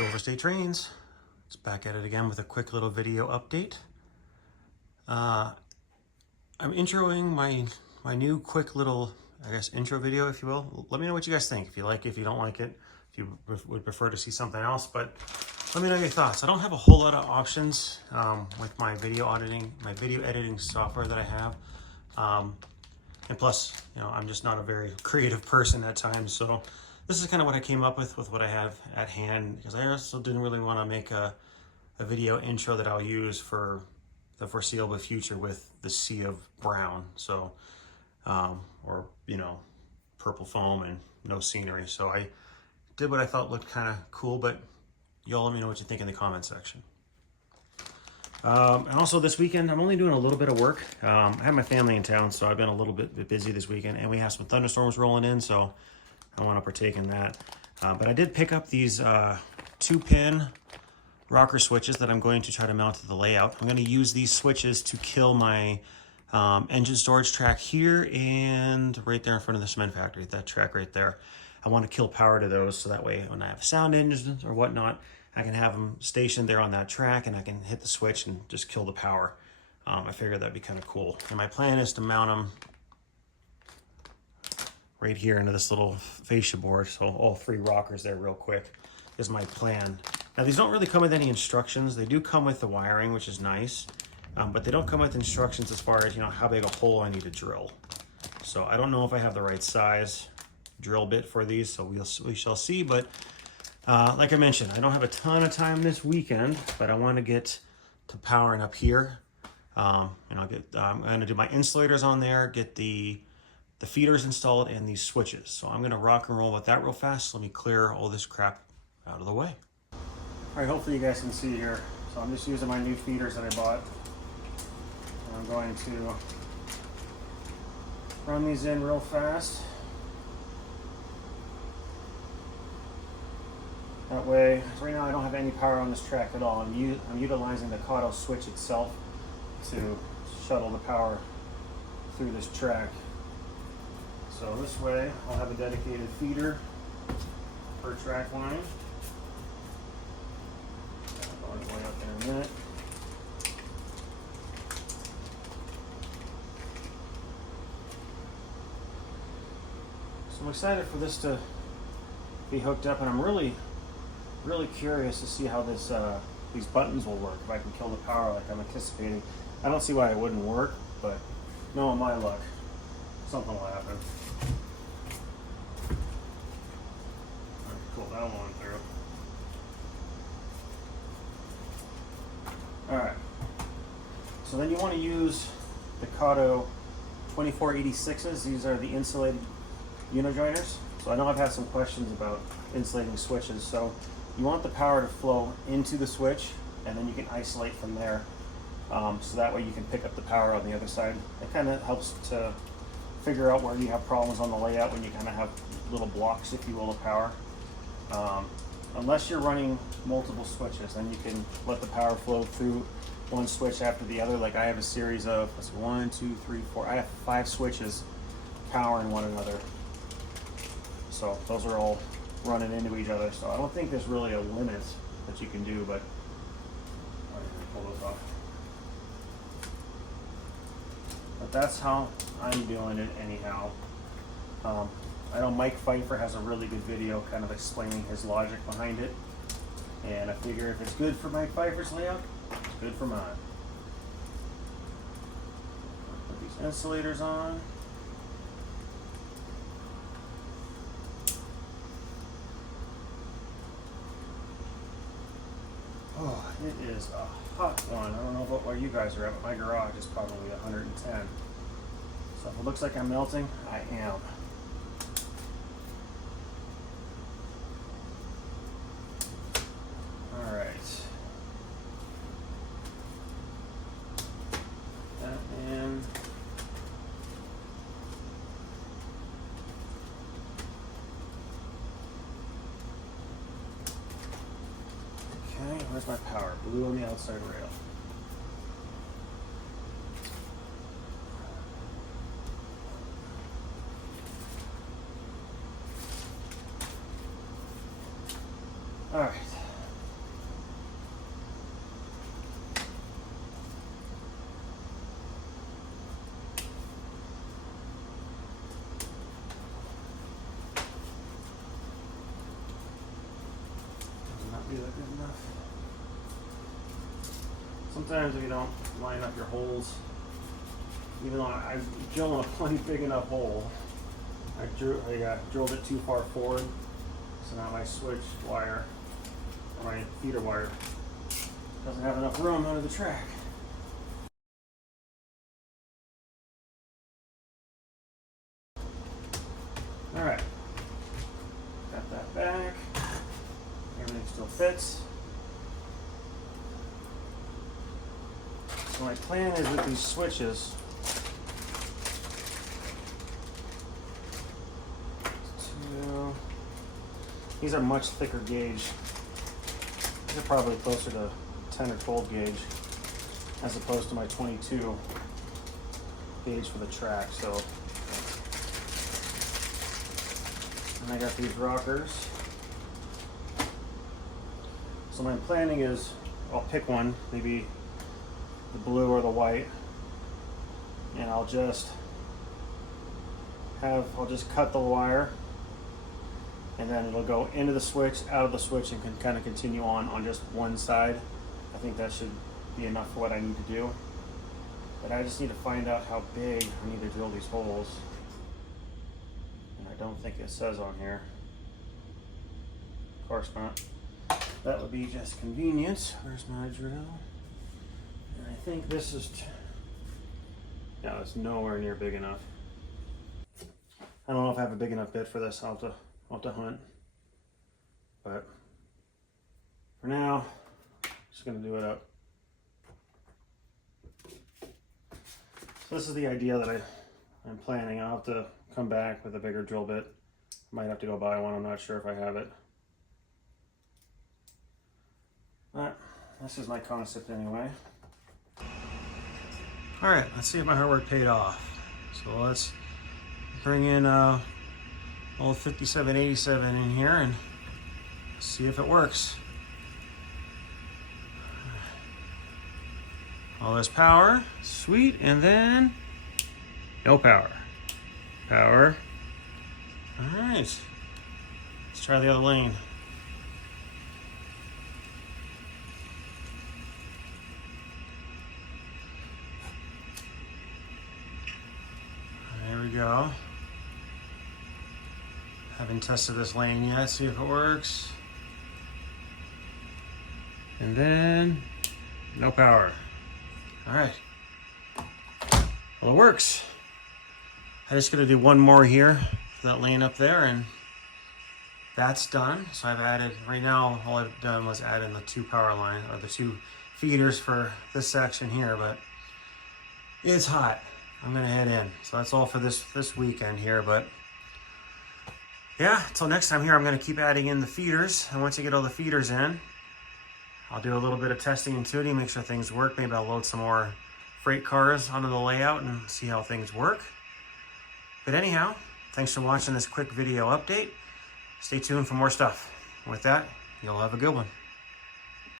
Silver State Trains. It's back at it again with a quick little video update. I'm introing my new quick little, I guess, intro video, if you will. Let me know what you guys think. If you like it, if you don't like it, if you would prefer to see something else, but let me know your thoughts. I don't have a whole lot of options with my video editing software that I have. And plus, you know, I'm just not a very creative person at times, so this is kind of what I came up with what I have at hand, because I also didn't really want to make a video intro that I'll use for the foreseeable future with the sea of brown, so or you know, purple foam and no scenery. So I did what I thought looked kind of cool, but y'all let me know what you think in the comment section. And also this weekend, I'm only doing a little bit of work. I have my family in town, so I've been a little bit busy this weekend, and we have some thunderstorms rolling in, so I want to partake in that. But I did pick up these 2-pin rocker switches that I'm going to try to mount to the layout. I'm going to use these switches to kill my engine storage track here and right there in front of the cement factory, that track right there. I want to kill power to those, so that way when I have sound engines or whatnot, I can have them stationed there on that track and I can hit the switch and just kill the power. I figured that'd be kind of cool. And my plan is to mount them right here into this little fascia board. So all 3 rockers there real quick is my plan. Now these don't really come with any instructions. They do come with the wiring, which is nice, but they don't come with instructions as far as, you know, how big a hole I need to drill. So I don't know if I have the right size drill bit for these, so we shall see. But like I mentioned, I don't have a ton of time this weekend, but I want to get to powering up here. And I'm going to do my insulators on there, get the feeders installed, and these switches. So I'm going to rock and roll with that real fast. Let me clear all this crap out of the way. All right, hopefully you guys can see here. So I'm just using my new feeders that I bought. And I'm going to run these in real fast. That way, right now I don't have any power on this track at all. I'm utilizing the Kato switch itself to shuttle the power through this track. So this way, I'll have a dedicated feeder per track line. Going way up there in a minute. So I'm excited for this to be hooked up, and I'm really curious to see how this these buttons will work, if I can kill the power like I'm anticipating. I don't see why it wouldn't work, but knowing my luck, something will happen. Alright, cool, that one through. Alright, so then you want to use the Kato 2486s. These are the insulated unijoiners. So I know I've had some questions about insulating switches. So you want the power to flow into the switch, and then you can isolate from there. So that way you can pick up the power on the other side. It kind of helps to figure out where you have problems on the layout when you kind of have little blocks, if you will, of power. Unless you're running multiple switches, then you can let the power flow through one switch after the other. Like I have a series of, let's see, 1, 2, 3, 4. I have 5 switches powering one another. So those are all running into each other. So I don't think there's really a limit that you can do, but I'm going to pull those off. But that's how I'm doing it anyhow. I know Mike Pfeiffer has a really good video kind of explaining his logic behind it. And I figure if it's good for Mike Pfeiffer's layout, it's good for mine. Put these insulators on. Oh, it is a hot one. I don't know about where you guys are at, but my garage is probably 110. So if it looks like I'm melting, I am. All right. That in. Okay, where's my power? Blue on the outside rail. All right, Be that good enough? Sometimes if you don't line up your holes, even though I'm drilling a plenty big enough hole, I drilled it too far forward, so now my switch wire, or my feeder wire, doesn't have enough room under the track. All right, got that back. Everything still fits. So my plan is with these switches these are much thicker gauge. These are probably closer to 10 or 12 gauge as opposed to my 22 gauge for the track. So, and I got these rockers. So my planning is I'll pick one, maybe the blue or the white, and I'll just cut the wire, and then it'll go into the switch, out of the switch, and can kind of continue on just one side. I think that should be enough for what I need to do. But I just need to find out how big I need to drill these holes. And I don't think it says on here. Of course not. That would be just convenient. Where's my drill? And I think this is, no, it's nowhere near big enough. I don't know if I have a big enough bit for this. I'll have to hunt. But for now, just gonna do it up. So this is the idea that I'm planning. I'll have to come back with a bigger drill bit. Might have to go buy one. I'm not sure if I have it. But this is my concept anyway. All right, let's see if my hard work paid off. So let's bring in old 5787 in here and see if it works. All this power, sweet, and then no power. Power. All right, let's try the other lane. There we go. Haven't tested this lane yet, see if it works. And then no power. All right, well, it works. I'm just gonna do one more here for that lane up there, and that's done. So I've added, right now, all I've done was add in the 2 power line, or the 2 feeders for this section here, but it's hot. I'm gonna head in. So that's all for this weekend here, but yeah, until next time here, I'm gonna keep adding in the feeders. And once I get all the feeders in, I'll do a little bit of testing and tuning, make sure things work. Maybe I'll load some more freight cars onto the layout and see how things work. But anyhow, thanks for watching this quick video update. Stay tuned for more stuff. With that, you'll have a good one.